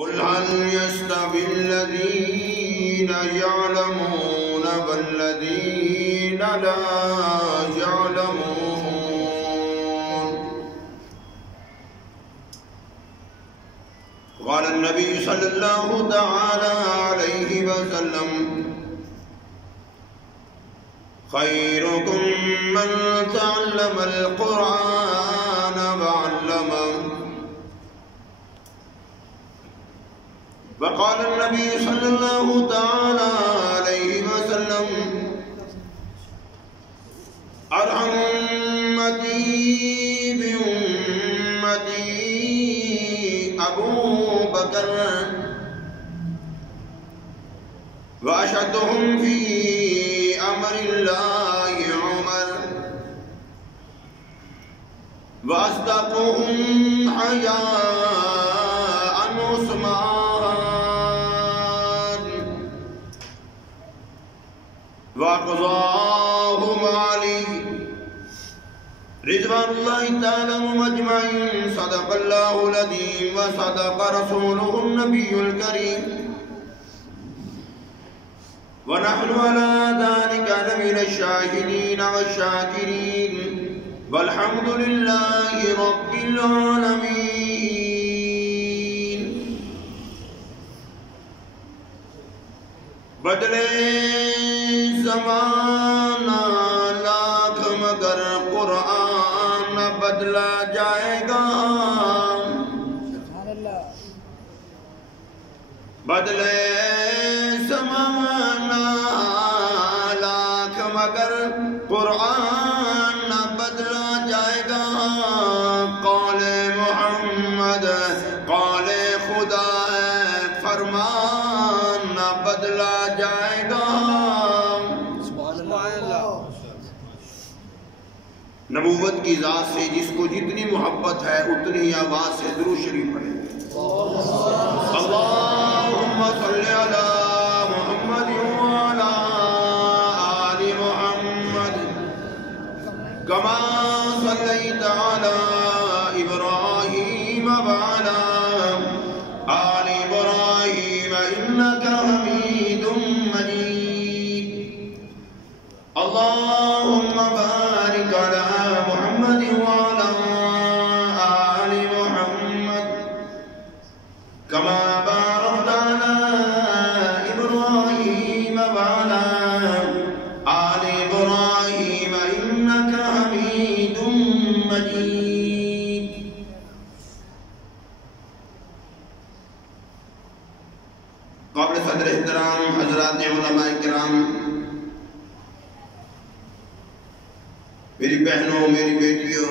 قل هل يستوي الذين يعلمون والذين لا يعلمون قال النبي صلى الله تعالى عليه وسلم خيركم من تعلم القرآن وعلمه وقال النبي صلى الله تعالى عليه وسلم أرحم أمتي بأمتي أبو بكر وأشدهم في أمر الله عمر وأصدقهم حياء عثمان وأقضاهم علي رضوان الله تعالى أجمعين. صدق الله العظيم وصدق رسوله النبي الكريم ونحن على ذلك لمن الشاهدين والشاكرين والحمد لله رب العالمين. بدلے زمانہ لاکھ مگر قرآن نہ بدلا جائے گا. بدلے زمانہ لاکھ مگر قرآن نہ بدلا جائے گا. قول محمد قول خدا ہے فرمان نہ بدلا جائے گا. نبوت کی ذات سے جس کو جتنی محبت ہے اتنی آواز سے درود شریف پڑھیں. اللہم صلی علی محمد وعلی آل محمد کما صلیت علی ابراہیم وعلی آل ابراہیم انک حمید مجید. اللہم بارک علی محمد وعلی آل محمد کما بارکت علی ابراہیم وعلی آل ابراہیم انک حمید مجید. قابل صدر احترام حضرات علماء کرام، میری بہنوں میری بیٹیوں،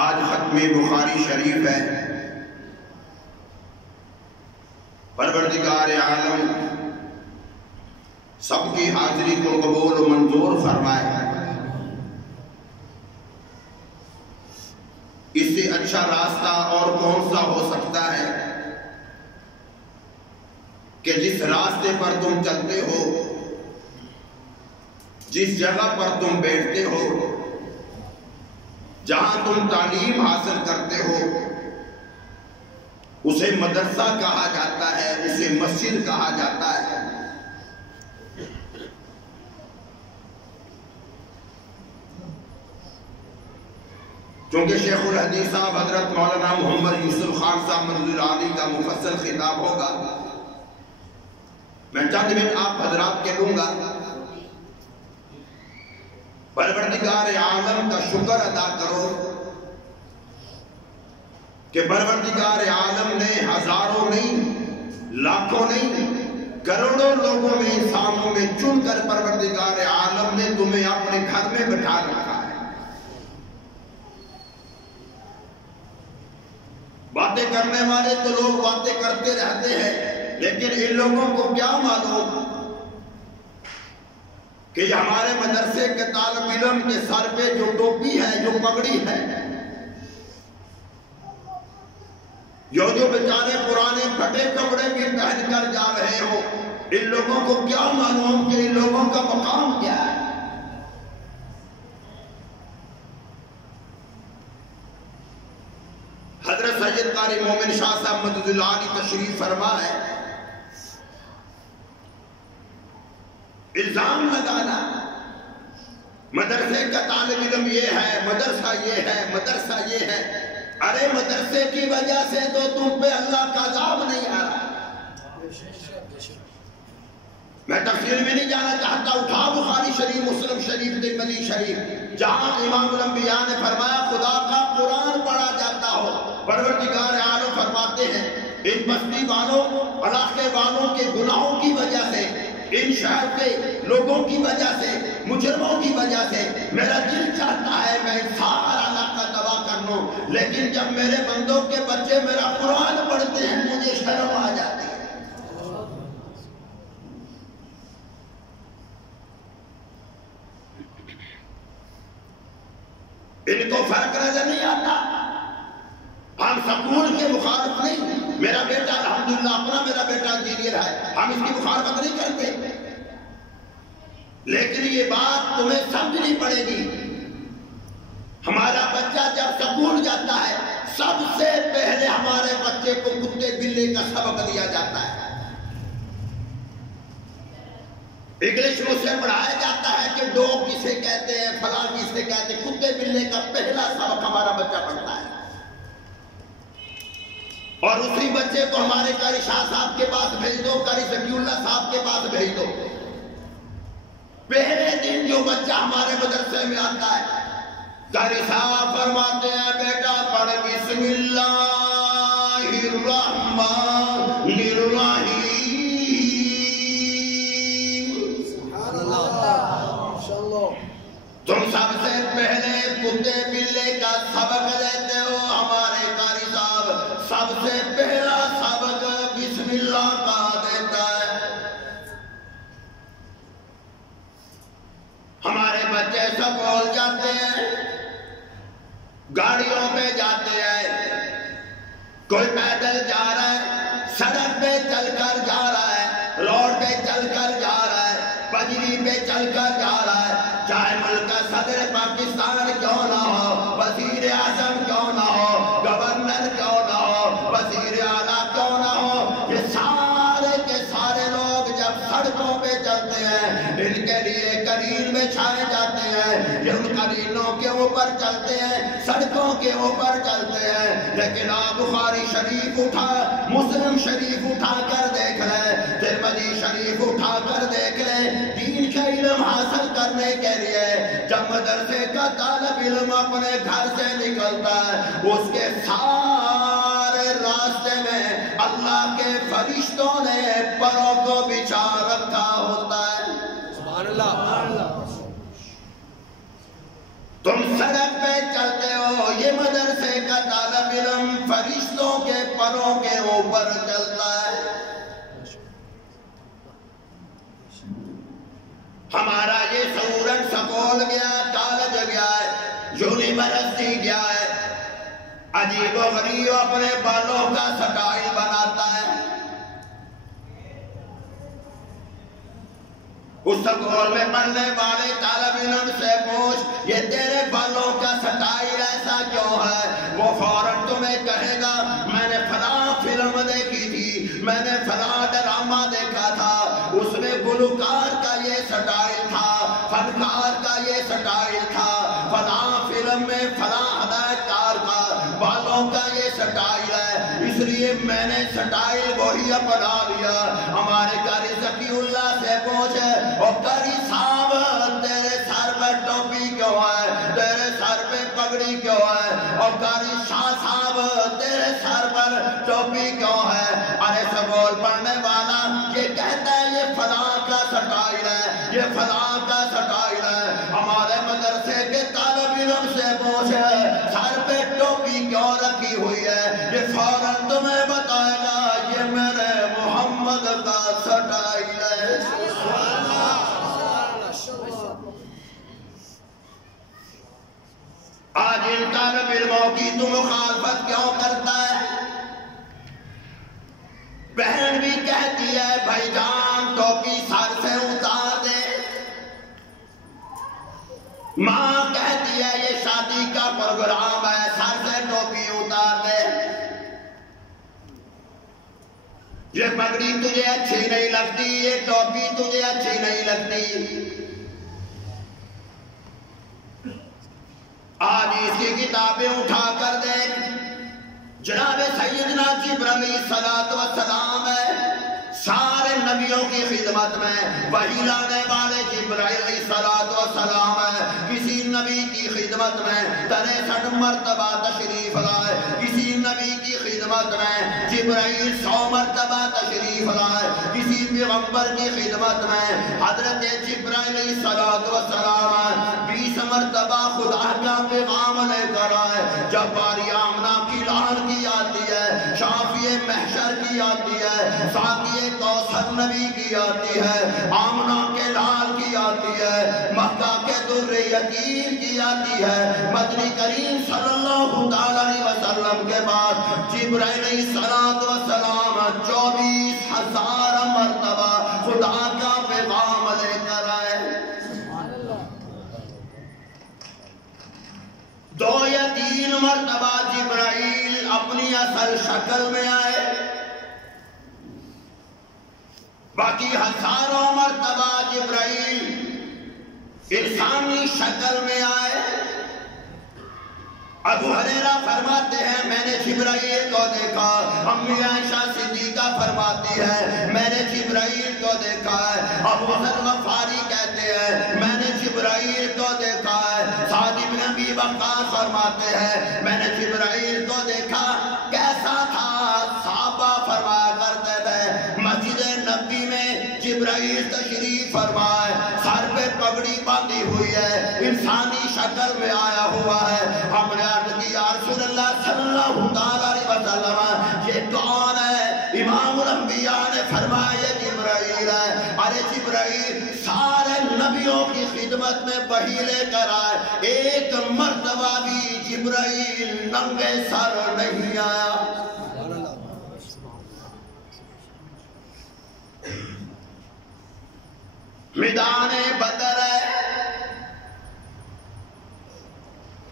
آج ختم بخاری شریف ہے. پروردگار عالم سب کی حاضری کو قبول و منظور فرمائے. اس سے اچھا راستہ اور کون سا ہو سکتا ہے کہ جس راستے پر تم چلتے ہو، جس جگہ پر تم بیٹھتے ہو، جہاں تم تعلیم حاصل کرتے ہو، اسے مدرسہ کہا جاتا ہے، اسے مسجد کہا جاتا ہے. چونکہ شیخ الحدیث صاحب حضرت مولانا محمد یوسف خان صاحب منظور عالی کا مفصل خطاب ہوگا، میں چند منٹ آپ حضرات کے لوں گا. پروردگار عالم کا شکر ادا کرو کہ پروردگار عالم نے ہزاروں نہیں، لاکھوں نہیں، کروڑوں لوگوں میں، انسانوں میں چن کر پروردگار عالم نے تمہیں اپنے گھر میں بٹھا رکھا ہے. باتیں کرنے والے تو لوگ باتیں کرتے رہتے ہیں، لیکن ان لوگوں کو کیا معلوم کہ ہمارے مدرسے کے طالب علم کے سر پہ جو ٹوپی ہے، جو پگڑی ہے، جو بیچارے پرانے پھٹے کپڑے بھی پہن کر جا رہے ہو، ان لوگوں کو کیا معلوم کہ ان لوگوں کا مقام کیا ہے. سید قاری مومن شاہ صاحب مدد اللہ علیہ تشریف فرما ہے. الزام لگانا مدرسے کا طالب علم یہ ہے، مدرسہ یہ ہے، مدرسہ یہ ہے. ارے مدرسے کی وجہ سے تو تم پہ اللہ کا عذاب نہیں آ رہا. میں تفصیل میں نہیں جانا چاہتا. اٹھا بخاری شریف، مسلم شریف، ترمذی شریف، جہاں امام الانبیاء نے فرمایا خدا کا قرآن پڑھا جاتا ہو، پروردگار عالم فرماتے ہیں ان بستی والوں، علاقے والوں کے گناہوں کی وجہ سے، ان شہر کے لوگوں کی وجہ سے، مجرموں کی وجہ سے میرا دل چاہتا ہے میں سارا علاقہ تباہ کر لوں، لیکن جب میرے بندوں کے بچے میرا قرآن پڑھتے ہیں مجھے شرم آ جاتی ہے. ان کو فرق نظر نہیں آتا. ہم سکول کے مخالف نہیں. میرا بیٹا الحمدللہ اپنا میرا بیٹا انجینئر ہے، ہم اس کی مخالفت نہیں کرتے، لیکن یہ بات تمہیں سمجھنی پڑے گی. ہمارا بچہ جب سکول جاتا ہے سب سے پہلے ہمارے بچے کو کتے بلے کا سبق دیا جاتا ہے. انگلش میں اسے پڑھایا جاتا ہے کہ ڈوگ کسے کہتے ہیں، فلاں کسے کہتے ہیں. کتے بلے کا پہلا سبق ہمارا بچہ پڑھتا ہے. اور اسی بچے کو ہمارے قاری شاہ صاحب کے پاس بھیج دو، قاری ذکی اللہ صاحب کے پاس بھیج دو. پہلے دن جو بچہ ہمارے مدرسے میں آتا ہے قاری صاحب فرماتے ہیں بیٹا پڑھ بسم اللہ الرحمن الرحیم. تم سب سے پہلے کتے بلے کا سبق لیتے ہو. ہمارے قاری صاحب سب سے پہلا سبق بسم اللہ کا دیتا ہے. ہمارے بچے سکول جاتے ہیں، گاڑیوں پہ جاتے ہیں، کوئی پیدل جا رہا ہے، سڑک پہ چل کر جا رہا ہے، روڈ پہ چل کر جا رہا ہے، بجری پہ چل کر جا رہا ہے. چاہے ملک کا صدر پاکستان کیوں نہ ہو، وزیر اعظم کیوں نہ ہو، گورنر کیوں نہ ہو، وزیر اعلیٰ کیوں نہ ہو، یہ سارے کے سارے لوگ جب سڑکوں پہ چلتے ہیں ان کے لیے قرین بچھائے جاتے ہیں. یہ ان قرینوں کے اوپر چلتے ہیں، سڑکوں کے اوپر چلتے ہیں. لیکن آپ بخاری شریف اٹھا، مسلم شریف اٹھا کر دیکھ لیں، ترمذی شریف اٹھا کر دیکھ لیں. دین کا علم حاصل کرنے کے لیے جب مدرسے کا طالب علم اپنے گھر سے نکلتا ہے اس کے سارے راستے میں اللہ کے فرشتوں نے پروں کو بچھا رکھا ہوتا ہے. سبحان اللہ. تم سڑک پہ چلتے ہو، یہ مدرسے کا طالب علم فرشتوں کے پروں کے اوپر چلتا ہے. ہمارا یہ سورن سکول گیا، کالج گیا ہے، یونیورسٹی گیا ہے، عجیب و غریب اپنے بالوں کا سٹائل بناتا ہے. اس سکول میں پڑھنے والے طالب علم سے پوچھ یہ تیرے بالوں کا سٹائل ایسا کیوں ہے؟ وہ فوراً تمہیں کہے گا میں نے فلاں فلم دیکھی تھی، میں نے فلاں ڈرامہ دیکھا تھا، اس میں گلوکار کا یہ سٹائل تھا، فنکار کا یہ سٹائل تھا، فلاں فلم میں فلاں ہدایت کار کا بالوں کا یہ سٹائل ہے، اس لیے میں نے سٹائل وہی اپنا لیا. ہمارے قاری ذکی اللہ سے پوچھے اور قاری صاحب تیرے سر پہ ٹوپی کیوں ہے، تیرے سر پہ پگڑی کیوں ہے، اور قاری شاہ صاحب تیرے سر پر ٹوپی کیوں ہے؟ ارے سکول پڑھنے والا یہ کہتا ہے یہ فلاں کا سٹائل ہے، یہ فلاں کا سٹائل ہے. ہمارے مدرسے کے طالب علم سے پوچھے سر پہ ٹوپی کیوں رکھی ہوئی ہے، یہ فوراً تمہیں بتائے گا یہ میرے محمد کا سٹائل ہے. آج ان طالب علموں کی تو مخالفت کیوں کرتا ہے؟ بہن بھی کہتی ہے بھائی جان ٹوپی سر سے اتار دے، ماں کہتی ہے یہ شادی کا پروگرام ہے سر سے ٹوپی اتار دے. یہ پگڑی تجھے اچھی نہیں لگتی، یہ ٹوپی تجھے اچھی نہیں لگتی۔ آج اس کی کتابیں اٹھا کر دیکھ، جناب سیدنا جبرائیل علیہ السلام ہے، سارے نبیوں کی خدمت میں وحی لانے والے جبرائیل علیہ السلام ہے، کسی نبی کی خدمت میں 63 مرتبہ تشریف لائے، کسی نبی کی خدمت میں جبرائیل 100 مرتبہ تشریف لائے، کسی پیغمبر کی خدمت میں حضرت جبرائیل علیہ السلام 20 مرتبہ خدا کا پیغام لے کر آئے۔ جب باری آمنہ کی لان کی آتی ہے، شافی محشر کی آتی ہے، ساقی کوثر نبی کی آتی ہے، آمنہ کے لال کی آتی ہے، مکہ کے در یتیم کی آتی ہے، مدنی کریم صلی اللہ علیہ وسلم کے بعد جبرائیل علیہ السلام 24,000 مرتبہ خدا کا پیغام لے کر آئے۔ 2 یا 3 مرتبہ جبرائیل اپنی اصل شکل میں آئے، باقی ہزاروں مرتبہ جبرائیل انسانی شکل میں آئے۔ ابو ہریرہ فرماتے ہیں میں نے جبرائیل کو دیکھا، امی عائشہ صدیقہ فرماتی ہے میں نے جبرائیل کو دیکھا ہے، ابو ذر غفاری کہتے ہیں میں نے جبرائیل کو دیکھا ہے، سعد بن ابی وقاص فرماتے ہیں میں نے جبرائیل کو دیکھا۔ کیسا تھا؟ صحابہ فرمایا کرتے تھے مسجد نبی میں جبرائیل تشریف فرمائے، سر پہ پگڑی باندھی ہوئی ہے، انسانی شکل میں آیا ہوا ہے۔ ہم نے عرض کی یا رسول اللہ صلی اللہ علیہ وسلم یہ کون ہے؟ امام الانبیاء نے فرمایا یہ جبرائیل ہے۔ ارے جبرائیل سارے نبیوں کی خدمت میں وحی لے کر آئے، ایک مرتبہ بھی جبرائیل ننگے سر نہیں آیا۔ میدان بدر ہے،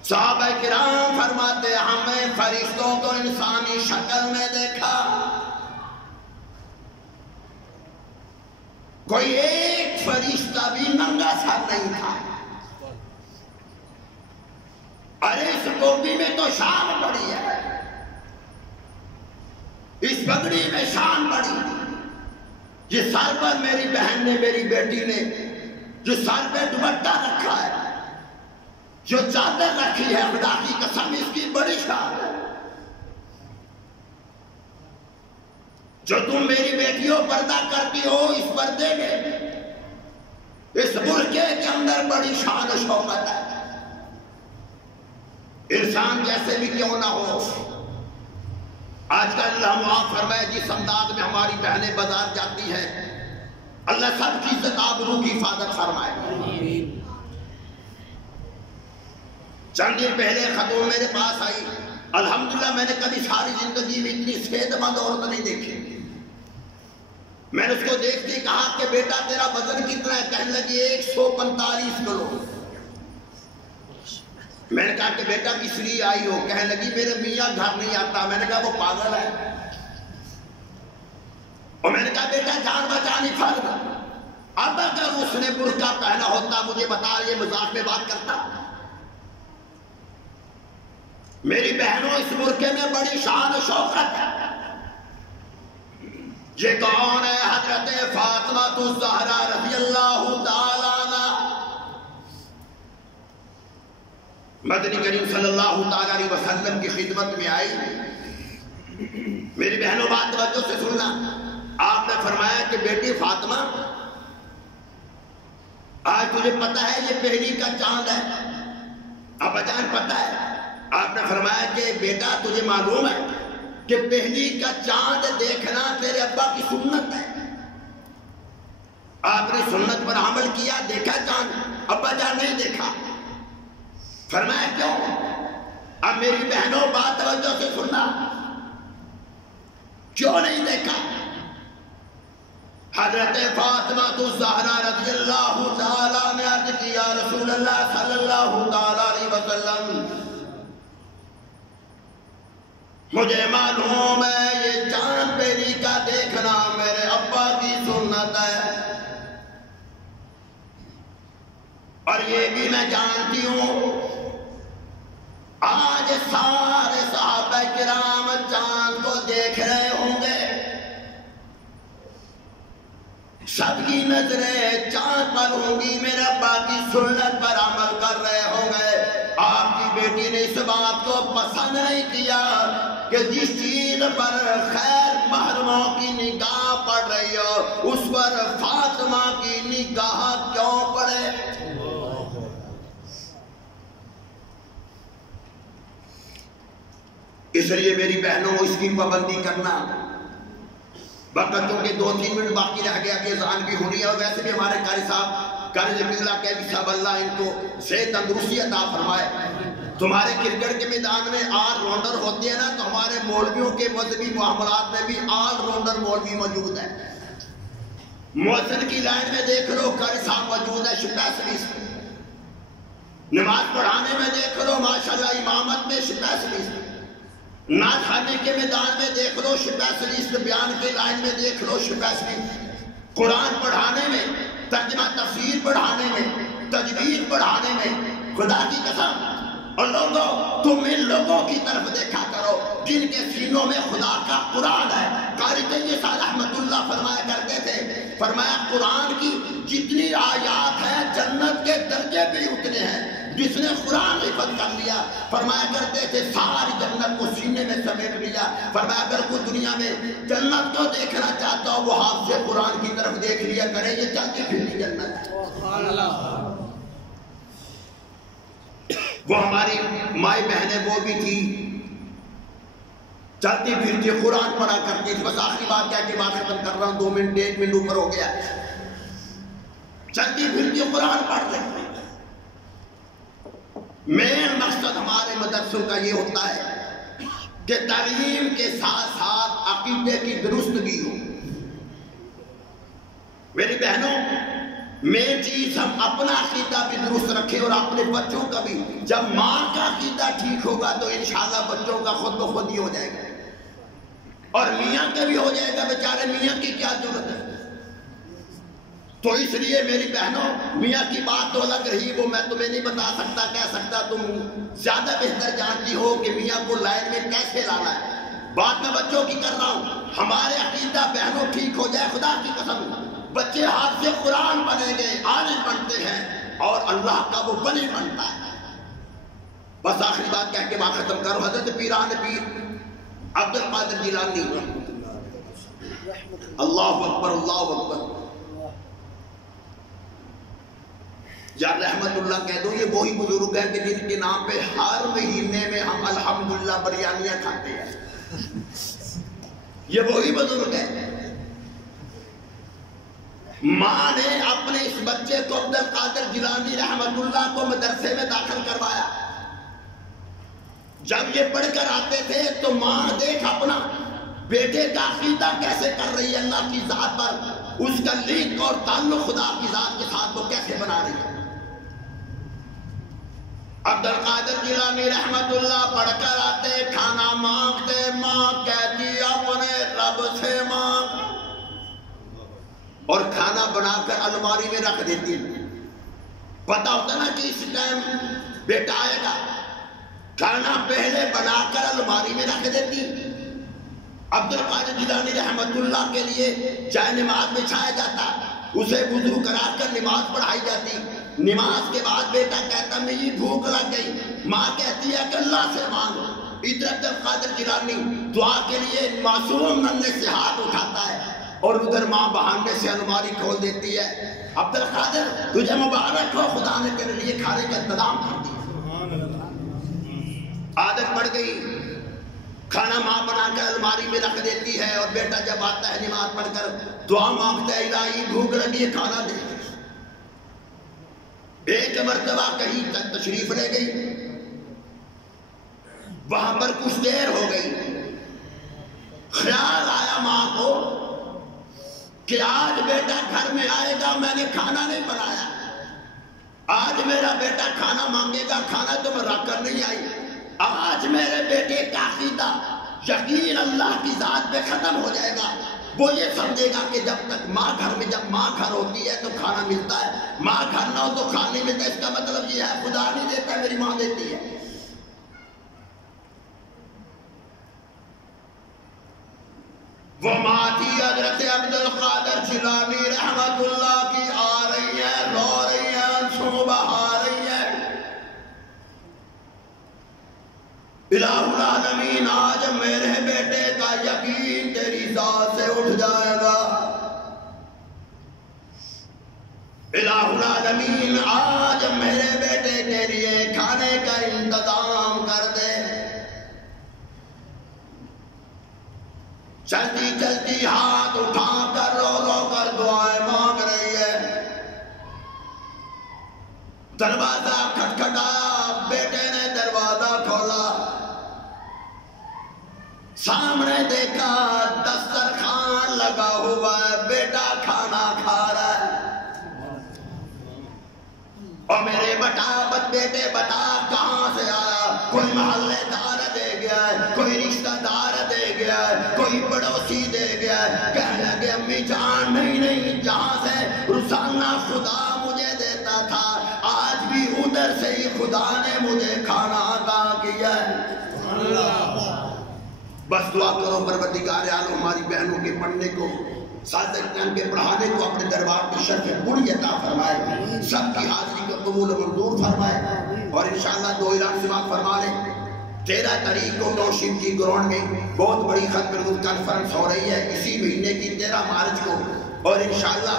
صحابہ کرام فرماتے ہمیں فرشتوں کو انسانی شکل میں دیکھا، کوئی ایک فرشتہ بھی ننگا سر نہیں تھا۔ ارے اس ٹوپی میں تو شان بڑی ہے، اس پگڑی میں شان بڑی، یہ سر پر میری بہن نے میری بیٹی نے جو سر پہ دوپٹہ رکھا ہے، جو چادر رکھی ہے، خدا کی قسم اس کی بڑی شان ہے۔ جو تم میری بیٹیوں پردہ کرتی ہو اس پردے میں، اس برقعے کے اندر بڑی شان و شوکت ہے۔ انسان جیسے بھی کیوں نہ ہو، آج کل اللہ معاف فرمائے جس انداز میں ہماری بہنیں بازار جاتی ہیں، اللہ سب کی عزت آبرو کی حفاظت فرمائے۔ چند دن پہلے خاتون میرے پاس آئی، الحمدللہ میں نے کبھی ساری زندگی میں اتنی صحت مند عورت نہیں دیکھی۔ میں نے اس کو دیکھتی کہا کہ بیٹا تیرا وزن کتنا ہے؟ کہنے لگی 145 کلو۔ میں نے کہا کہ بیٹا کس لیے آئی ہو؟ کہنے لگی میرے میاں گھر نہیں آتا۔ میں نے کہا وہ پاگل ہے؟ اور میں نے کہا بیٹا جان بچانی فرض، اب اگر اس نے برقع پہنا ہوتا مجھے بتا، یہ مذاق میں بات کرتا؟ میری بہنوں اس برقعے میں بڑی شان و شوکت ہے۔ یہ کون ہے؟ حضرت فاطمہ الزہرا رضی اللہ تعالیٰ عنہ، مدنی کریم صلی اللہ تعالیٰ علیہ وسلم کی خدمت میں آئی۔ میری بہنوں بات توجہ سے سننا، آپ نے فرمایا کہ بیٹی فاطمہ آج تجھے پتا ہے یہ پہلی کا چاند ہے؟ ابا جان پتا ہے؟ آپ نے فرمایا کہ بیٹا تجھے معلوم ہے کہ پہلی کا چاند دیکھنا تیرے ابا کی سنت ہے، آپ نے سنت پر عمل کیا، دیکھا چاند؟ ابا جان نہیں دیکھا۔ فرمایا کیوں؟ اب میری بہنوں بات توجہ سے سننا، کیوں نہیں دیکھا؟ حضرت فاطمہ الزہرا رضی اللہ تعالیٰ نے عرض کی یا رسول اللہ صلی اللہ تعالیٰ علیہ وسلم، مجھے معلوم ہے یہ چاند پہلی کا دیکھنا اور یہ بھی میں جانتی ہوں آج سارے صحابہ کرام چاند کو دیکھ رہے ہوں گے، سب کی نظریں چاند پر ہوں گی، میرے ابا کی سنت پر عمل کر رہے ہوں گے۔ آپ کی بیٹی نے اس بات کو پسند نہیں کیا کہ جس چیز پر خیر محرموں کی نگاہ پڑ رہی ہو اس پر فاطمہ کی نگاہ کیوں پڑے؟ اس لیے میری بہنوں اس کی پابندی کرنا۔ وقتوں کے 2-3 منٹ باقی رہ گیا کہ اذان بھی ہونی ہے، اور ویسے بھی ہمارے قاری صاحب قاری اللہ کہہ صاحب اللہ ان کو صحت تندرستی عطا فرمائے۔ تمہارے کرکٹ کے میدان میں آل راؤنڈر ہوتے ہیں نا، تو ہمارے مولویوں کے مذہبی معاملات میں بھی آل راؤنڈر مولوی موجود ہے۔ مؤذن کی لائن میں دیکھ لو قاری صاحب موجود ہے، اسپیشلسٹ۔ نماز پڑھانے میں دیکھ لو ماشاءاللہ امامت میں اسپیشلسٹ۔ نعت خانے کے میدان میں دیکھ لو اسپیشلسٹ، بیان کے لائن میں دیکھ لو اسپیشلسٹ، قرآن پڑھانے میں، ترجمہ تفسیر پڑھانے میں، تجوید پڑھانے میں۔ خدا کی قسم، اور لوگوں تم ان لوگوں کی طرف دیکھا کرو جن کے سینوں میں خدا کا قرآن ہے۔ قاری طیب صاحب رحمت اللہ فرمایا کرتے تھے، فرمایا قرآن کی جتنی آیات ہیں جنت کے درجے بھی اتنے ہیں۔ جس نے قرآن حفظ کر لیا، فرمایا کرتے تھے ساری جنت کو سینے میں سمیٹ لیا۔ فرمایا اگر کوئی دنیا میں جنت کو دیکھنا چاہتا ہو وہ ہاتھ سے قرآن کی طرف دیکھ لیا کرے، یہ چلتی پھرتی جنت ہے۔ وہ ہماری مائیں بہنیں وہ بھی تھی، چلتی پھرتی قرآن پڑھا کرتی تھی۔ بس آخری بات کیا کہ بات ختم کر رہا ہوں، 2 منٹ 1 منٹ اوپر ہو گیا۔ چلتی پھرتی قرآن پڑھ رہے ہیں۔ مین مقصد ہمارے مدرسوں کا یہ ہوتا ہے کہ تعلیم کے ساتھ ساتھ عقیدے کی درستگی ہو۔ میری بہنوں، مین چیز ہم اپنا عقیدہ بھی درست رکھیں اور اپنے بچوں کا بھی۔ جب ماں کا عقیدہ ٹھیک ہوگا تو انشاءاللہ بچوں کا خود بخود ہی ہو جائے گا، اور میاں کا بھی ہو جائے گا۔ بیچارے میاں کی کیا ضرورت ہے؟ تو اس لیے میری بہنوں، میاں کی بات تو الگ رہی، وہ میں تمہیں نہیں بتا سکتا، کہہ سکتا، تم زیادہ بہتر جانتی ہو کہ میاں کو لائن میں کیسے لانا ہے۔ بات میں بچوں کی کر رہا ہوں، ہمارے عقیدہ بہنوں ٹھیک ہو جائے، خدا کی قسم بچے ہاتھ سے قرآن بنیں گے، عالم بنتے ہیں، اور اللہ کا وہ بنی بنتا ہے۔ بس آخری بات کہہ کے بات ختم کرو۔ حضرت پیران پیر عبد القادر جیلانی، اللہ اکبر اللہ اکبر، یا رحمت اللہ کہہ دو، یہ وہی بزرگ ہیں کہ جن کے نام پہ ہر مہینے میں ہم الحمدللہ بریانیاں کھاتے ہیں۔ یہ وہی بزرگ ہیں۔ ماں نے اپنے اس بچے کو عبد القادر جیلانی رحمت اللہ کو مدرسے میں داخل کروایا۔ جب یہ پڑھ کر آتے تھے تو ماں دیکھ اپنا بیٹے کا عقیدہ کیسے کر رہی ہے اللہ کی ذات پر، اس کا لنک اور تعلق خدا کی ذات کے ساتھ وہ کیسے بنا رہی ہے۔ عبد القادر جیلانی رحمت اللہ پڑھ کر آتے، کھانا مانگتے، ماں کہتی اپنے رب سے مانگ، اور کھانا بنا کر الماری میں رکھ دیتی۔ پتا ہوتا نا کہ اس ٹائم بیٹا آئے گا، کھانا پہلے بنا کر الماری میں رکھ دیتی۔ عبد القادر جیلانی رحمت اللہ کے لیے چائے نماز بچھایا جاتا، اسے وضو کرا کر نماز پڑھائی جاتی۔ نماز کے بعد بیٹا کہتا مجھے بھوک لگ گئی، ماں کہتی ہے کہ اللہ سے مانگو۔ ادھر عبد القادر جیلانی دعا کے لیے معصوم ننھے سے ہاتھ اٹھاتا ہے، اور ادھر ماں بہانے سے الماری کھول دیتی ہے۔ عبد القادر تجھے مبارک ہو، خدا نے تیرے لیے کھانے کا انتظام کر دیا۔ عادت پڑ گئی، کھانا ماں بنا کر الماری میں رکھ دیتی ہے، اور بیٹا جب آتا ہے نماز پڑھ کر دعا مانگتا ہے الہی بھوک لگی ہے کھانا دے۔ ایک مرتبہ کہیں تشریف لے گئی، وہاں پر کچھ دیر ہو گئی، خیال آیا ماں کو کہ آج بیٹا گھر میں آئے گا، میں نے کھانا نہیں بنایا، آج میرا بیٹا کھانا مانگے گا، کھانا تو میں رکھ کر نہیں آئی، آج میرے بیٹے کا عقیدہ یقین اللہ کی ذات پہ ختم ہو جائے گا۔ وہ یہ سمجھے گا کہ جب تک ماں گھر میں، جب ماں گھر ہوتی ہے تو کھانا ملتا ہے، ماں گھر نہ ہو تو کھانا نہیں ملتا. اس کا مطلب یہ ہے خدا نہیں دیتا، میری ماں دیتی ہے. وہ ماں تھی حضرت عبد القادر جیلانی رحمت اللہ کی، آ رہی ہے، رو رہی ہے، آنسو بہا رہی ہے. الہ العالمین آج میرے بیٹے کا یقین تیری ذات سے اٹھ جائے گا. الہ العالمین آج میرے بیٹے کے لیے کھانے کا انتظام کر دے. چلتی چلتی ہاتھ اٹھا کر رو رو کر دعائیں مانگ رہی ہے. دروازہ کھٹکھٹایا، بیٹے نے دروازہ کھولا، سامنے دیکھا دسترخوان لگا ہوا ہے، بیٹا کھانا کھا رہا ہے. اور میرے بیٹے بتا کہاں سے آیا؟ کوئی محلے دار دے گیا ہے، کوئی رشتہ دار دے گیا ہے، کوئی پڑوسی دے گیا ہے. کہنے لگے امی جان نہیں، جہاں سے روزانہ خدا مجھے دیتا تھا آج بھی ادھر سے ہی خدا نے مجھے کھانا عطا کیا ہے. بس دعا کرو پروردگار عالم ہماری بہنوں کے پڑھنے کو، صادقین کے پڑھانے کو اپنے دربار کی شرف پوری عطا فرمائے، سب کی حاضری کو قبول و منظور فرمائے. اور انشاءاللہ دو اعلان سماعت فرما لیں. 13 تاریخ کو نوشین جی گراؤنڈ میں بہت بڑی ختم نور کانفرنس ہو رہی ہے، اسی مہینے کی 13 مارچ کو. اور انشاءاللہ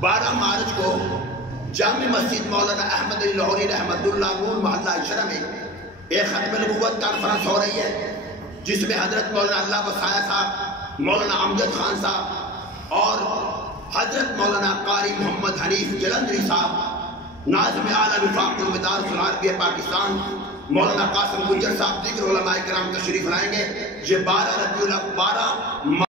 12 مارچ کو جامع مسجد مولانا احمد علی لاہوری رحمت اللہ نور محلہ عشرہ میں ایک ختم نبوت کانفرنس ہو رہی ہے، جس میں حضرت مولانا اللہ وسایہ صاحب، مولانا امجد خان صاحب اور حضرت مولانا قاری محمد حنیف جلندری صاحب، ناظم اعلیٰ وفاق المدارس العربیہ پاکستان مولانا قاسم گجر صاحب، دیگر علماء کرام تشریف لائیں گے. یہ 12 ربیع الاول 12